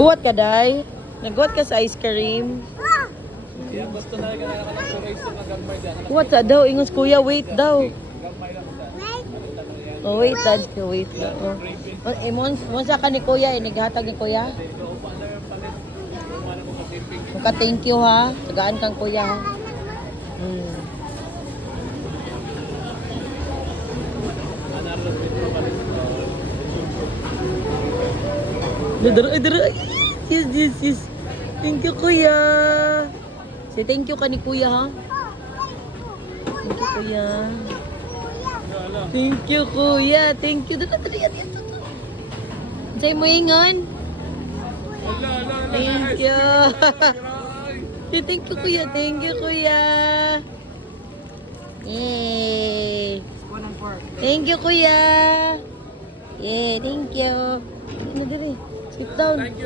Kuwat ka, day? Nagkuwat ka sa ice cream? Kuwat sa daw, ingos kuya, wait daw. Oh, wait, dad, wait. Monsa ka ni kuya, naghatag ni kuya. Muka thank you ha, tagaan kang kuya ha. Dara. Yes. Thank you, kuya. Say thank you ka ni kuya, ha? Thank you, kuya. Thank you, kuya. Thank you. Dara. Say mo ingon. Thank you. Thank you, kuya. Thank you, kuya. Yay. Thank you, kuya. Yeah, thank you. Ano diri? Sit down.